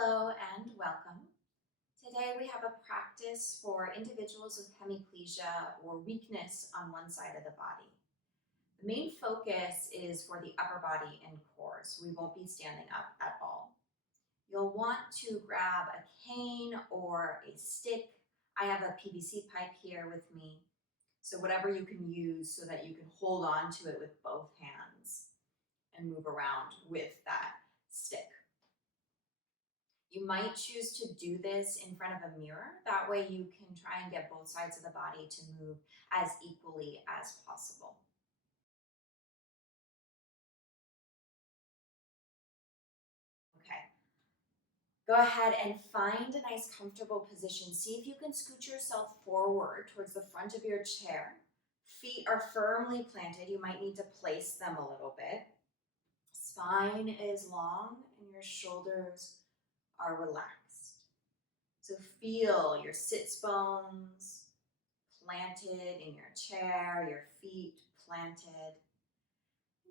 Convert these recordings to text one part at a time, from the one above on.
Hello and welcome. Today we have a practice for individuals with hemiplegia or weakness on one side of the body. The main focus is for the upper body and core, so we won't be standing up at all. You'll want to grab a cane or a stick. I have a PVC pipe here with me, so whatever you can use so that you can hold on to it with both hands and move around with that stick. You might choose to do this in front of a mirror. That way you can try and get both sides of the body to move as equally as possible. Okay, go ahead and find a nice comfortable position. See if you can scoot yourself forward towards the front of your chair. Feet are firmly planted. You might need to place them a little bit. Spine is long and your shoulders are relaxed. So feel your sits bones planted in your chair, your feet planted.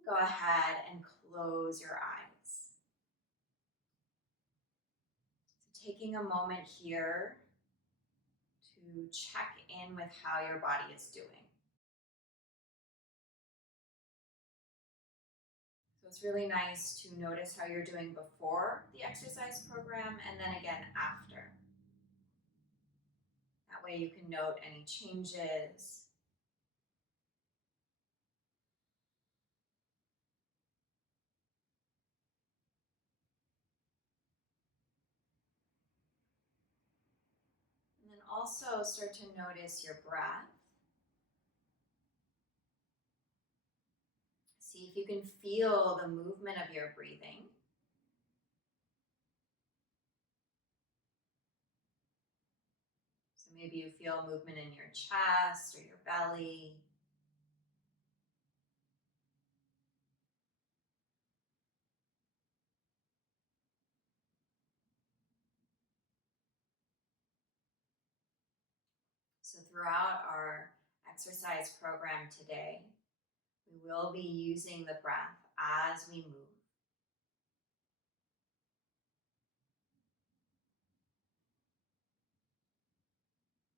Go ahead and close your eyes. So taking a moment here to check in with how your body is doing. So it's really nice to notice how you're doing before the exercise program and then again after. That way you can note any changes. And then also start to notice your breath. See if you can feel the movement of your breathing. So maybe you feel movement in your chest or your belly. So throughout our exercise program today, we will be using the breath as we move.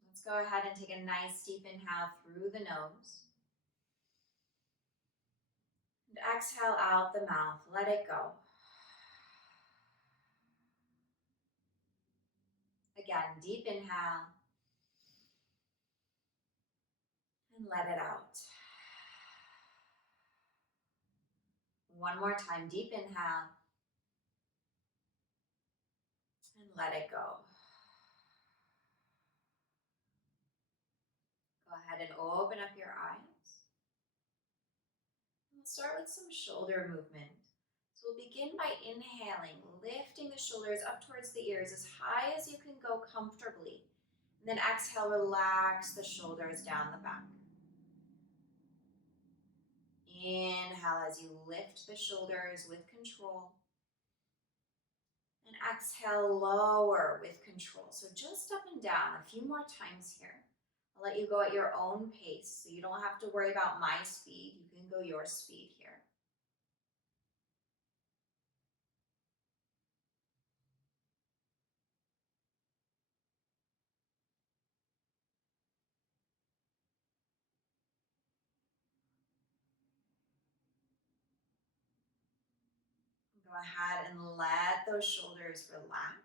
Let's go ahead and take a nice deep inhale through the nose. And exhale out the mouth. Let it go. Again, deep inhale. And let it out. One more time, deep inhale. And let it go. Go ahead and open up your eyes. We'll start with some shoulder movement. So we'll begin by inhaling, lifting the shoulders up towards the ears as high as you can go comfortably. And then exhale, relax the shoulders down the back. Inhale as you lift the shoulders with control. And exhale, lower with control. So just up and down a few more times here. I'll let you go at your own pace, so you don't have to worry about my speed. You can go your speed here. Go ahead and let those shoulders relax.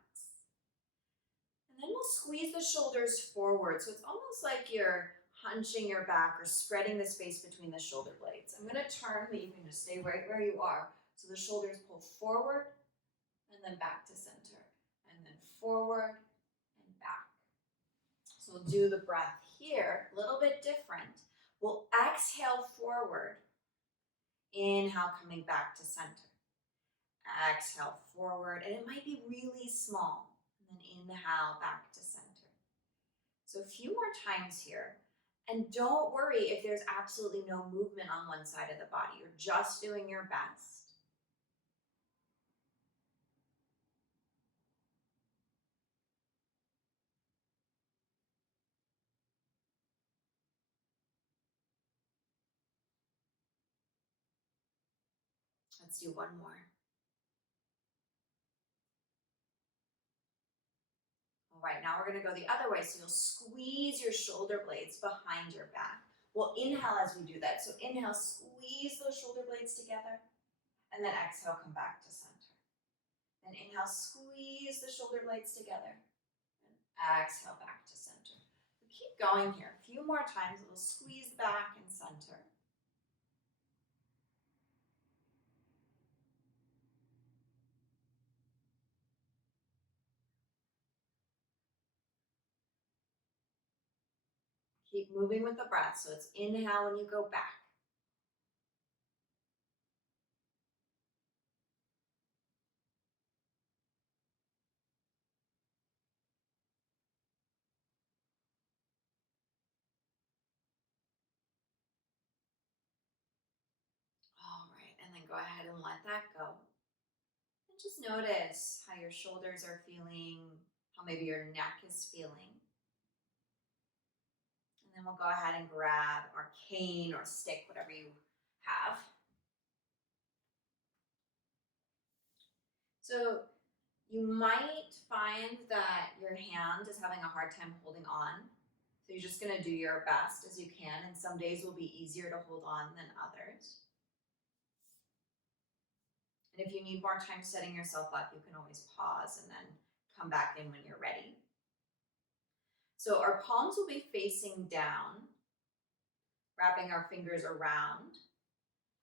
And then we'll squeeze the shoulders forward. So it's almost like you're hunching your back or spreading the space between the shoulder blades. I'm going to turn, but you can just stay right where you are. So the shoulders pull forward and then back to center. And then forward and back. So we'll do the breath here, a little bit different. We'll exhale forward. Inhale, coming back to center. Exhale forward, and it might be really small. And then inhale back to center. So a few more times here. And don't worry if there's absolutely no movement on one side of the body. You're just doing your best. Let's do one more. right, now we're gonna go the other way. So you'll squeeze your shoulder blades behind your back. We'll inhale as we do that. So inhale, squeeze those shoulder blades together, and then exhale, come back to center. And inhale, squeeze the shoulder blades together, and exhale back to center. So keep going here. A few more times, we'll squeeze back and center. Keep moving with the breath. So it's inhale when you go back. All right, and then go ahead and let that go. And just notice how your shoulders are feeling, how maybe your neck is feeling. And then we'll go ahead and grab our cane or stick, whatever you have. So you might find that your hand is having a hard time holding on. So you're just gonna do your best as you can, and some days will be easier to hold on than others. And if you need more time setting yourself up, you can always pause and then come back in when you're ready. So our palms will be facing down, wrapping our fingers around.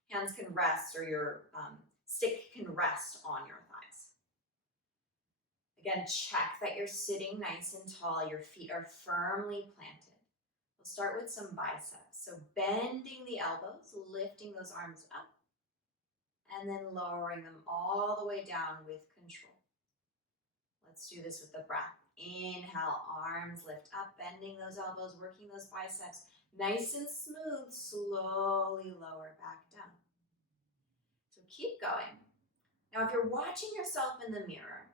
Hands can rest, or your stick can rest on your thighs. Again, check that you're sitting nice and tall. Your feet are firmly planted. We'll start with some biceps. So bending the elbows, lifting those arms up, and then lowering them all the way down with control. Let's do this with the breath. Inhale, arms lift up, bending those elbows, working those biceps. Nice and smooth, slowly lower back down. So keep going. Now, if you're watching yourself in the mirror,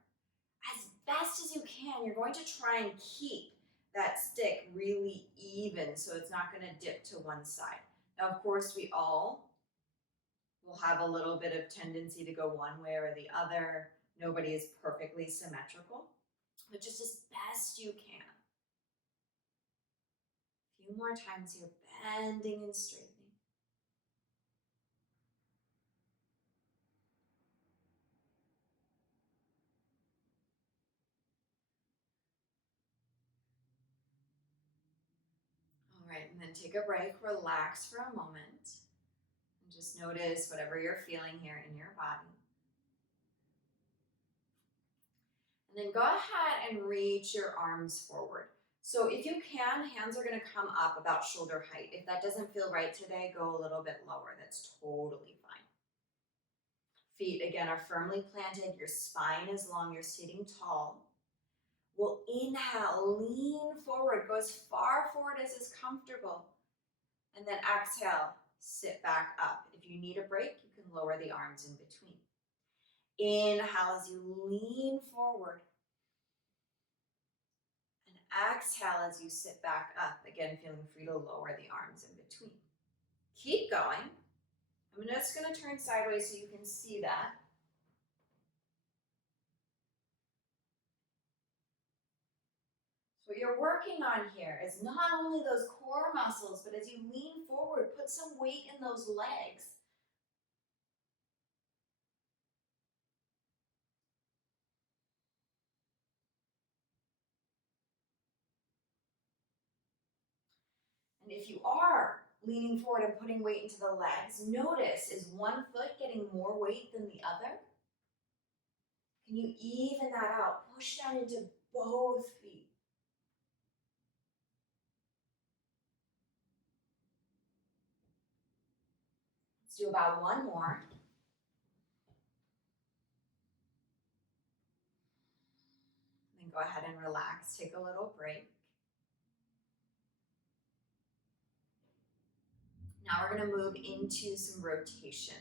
as best as you can, you're going to try and keep that stick really even so it's not going to dip to one side. Now, of course, we all will have a little bit of tendency to go one way or the other. Nobody is perfectly symmetrical, but just as best you can. A few more times here, bending and straightening. All right, and then take a break, relax for a moment, and just notice whatever you're feeling here in your body. And then go ahead and reach your arms forward. So if you can, hands are gonna come up about shoulder height. If that doesn't feel right today, go a little bit lower. That's totally fine. Feet, again, are firmly planted. Your spine is long. You're sitting tall. We'll inhale, lean forward. Go as far forward as is comfortable. And then exhale, sit back up. If you need a break, you can lower the arms in between. Inhale as you lean forward. And exhale as you sit back up. Again, feeling free to lower the arms in between. Keep going. I'm just going to turn sideways so you can see that. So what you're working on here is not only those core muscles, but as you lean forward, put some weight in those legs. And if you are leaning forward and putting weight into the legs, notice, is one foot getting more weight than the other? Can you even that out? Push down into both feet. Let's do about one more. Then go ahead and relax, take a little break. Now we're gonna move into some rotation.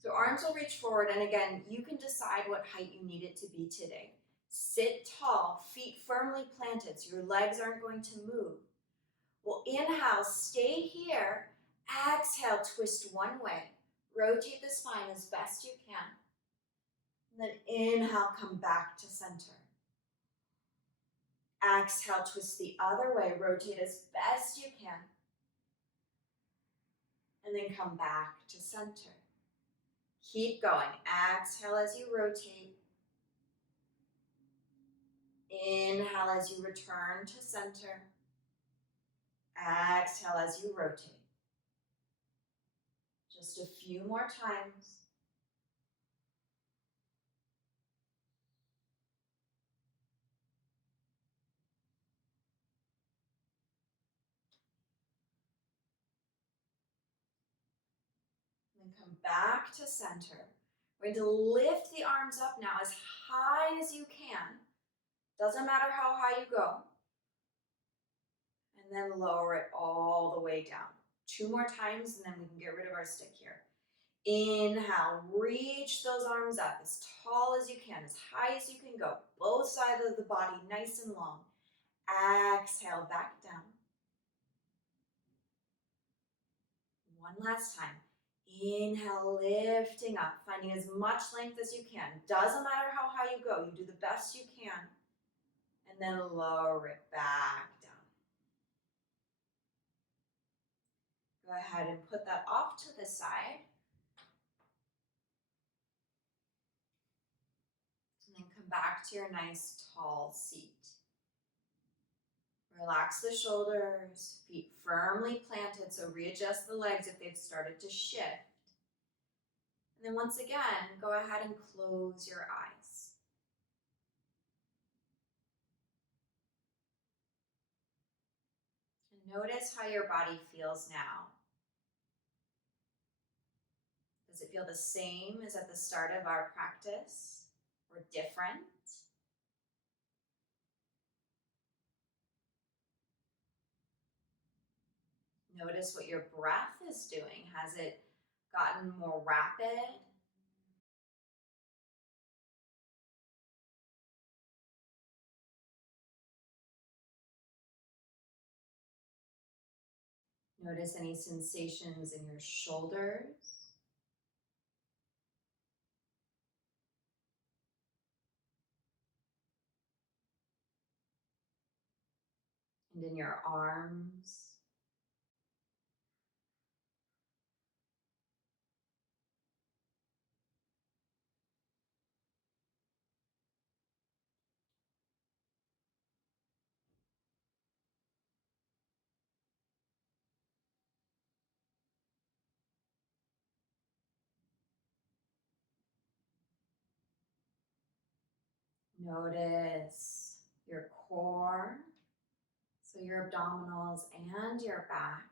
So arms will reach forward, and again, you can decide what height you need it to be today. Sit tall, feet firmly planted, so your legs aren't going to move. We'll inhale, stay here. Exhale, twist one way. Rotate the spine as best you can. And then inhale, come back to center. Exhale, twist the other way. Rotate as best you can. And then come back to center. Keep going. Exhale as you rotate. Inhale as you return to center. Exhale as you rotate. Just a few more times. Then come back to center. We're going to lift the arms up now as high as you can. Doesn't matter how high you go. And then lower it all the way down. 2 more times and then we can get rid of our stick here. Inhale, reach those arms up as tall as you can, as high as you can go. Both sides of the body nice and long. Exhale, back down. One last time. Inhale, lifting up, finding as much length as you can. Doesn't matter how high you go, you do the best you can. And then lower it back down. Go ahead and put that off to the side. And then come back to your nice tall seat. Relax the shoulders, feet firmly planted, so readjust the legs if they've started to shift. And then once again, go ahead and close your eyes. And notice how your body feels now. Does it feel the same as at the start of our practice or different? Notice what your breath is doing. Has it gotten more rapid? Notice any sensations in your shoulders. And in your arms. Notice your core, so your abdominals and your back.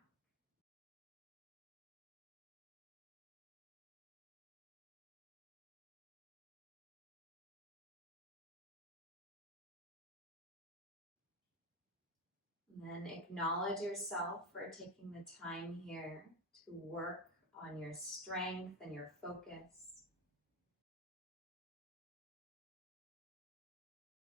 And then acknowledge yourself for taking the time here to work on your strength and your focus.